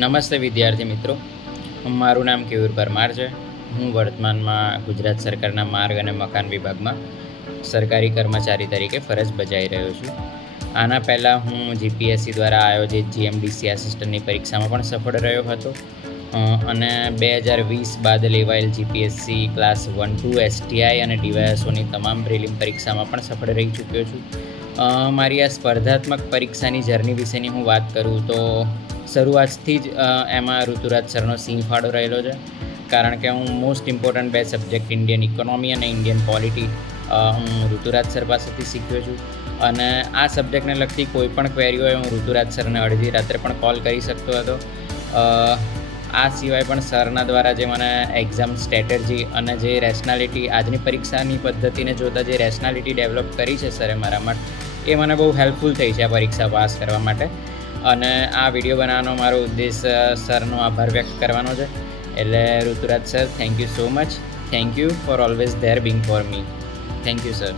નમસ્તે વિદ્યાર્થી મિત્રો, મારું નામ કેયુર પરમાર છે. હું વર્તમાનમાં ગુજરાત સરકારના માર્ગ અને મકાન વિભાગમાં સરકારી કર્મચારી તરીકે ફરજ બજાવી રહ્યો છું. આના પહેલાં હું જીપીએસસી દ્વારા આયોજિત જીએમડીસી આસિસ્ટન્ટની પરીક્ષામાં પણ સફળ રહ્યો હતો અને 2020 બાદ લેવાયેલ જીપીએસસી ક્લાસ 1-2 એસટીઆઈ અને ડીવાયએસઓની તમામ પ્રિલિમ પરીક્ષામાં પણ સફળ રહી ચૂક્યો છું. મારી આ સ્પર્ધાત્મક પરીક્ષાની જર્ની વિશેની હું વાત કરું તો શરૂઆતથી જ એમાં ઋતુરાજ સરનો સિંહ ફાળો રહેલો છે, કારણ કે હું most important 2 subject Indian economy અને ઇન્ડિયન પોલિટી હું ઋતુરાજ સર પાસેથી શીખ્યો છું. અને આ સબ્જેક્ટને લગતી કોઈ પણ ક્વેરી હોય હું ઋતુરાજ સરને અડધી રાત્રે પણ કોલ કરી શકતો હતો. આ સિવાય પણ સરના દ્વારા જે મને એક્ઝામ સ્ટ્રેટેજી અને જે રેશનાલિટી આજની પરીક્ષાની પદ્ધતિને જોતાં જે રેશનાલિટી ડેવલપ કરી છે સરે મારા માટે, એ મને બહુ હેલ્પફુલ થઈ છે આ પરીક્ષા પાસ કરવા માટે. અને આ વિડીયો બનાવવાનો મારો ઉદ્દેશ સરનો આભાર વ્યક્ત કરવાનો છે. એટલે Rituraj sir, thank you so much. Thank you for always there being for me. Thank you sir.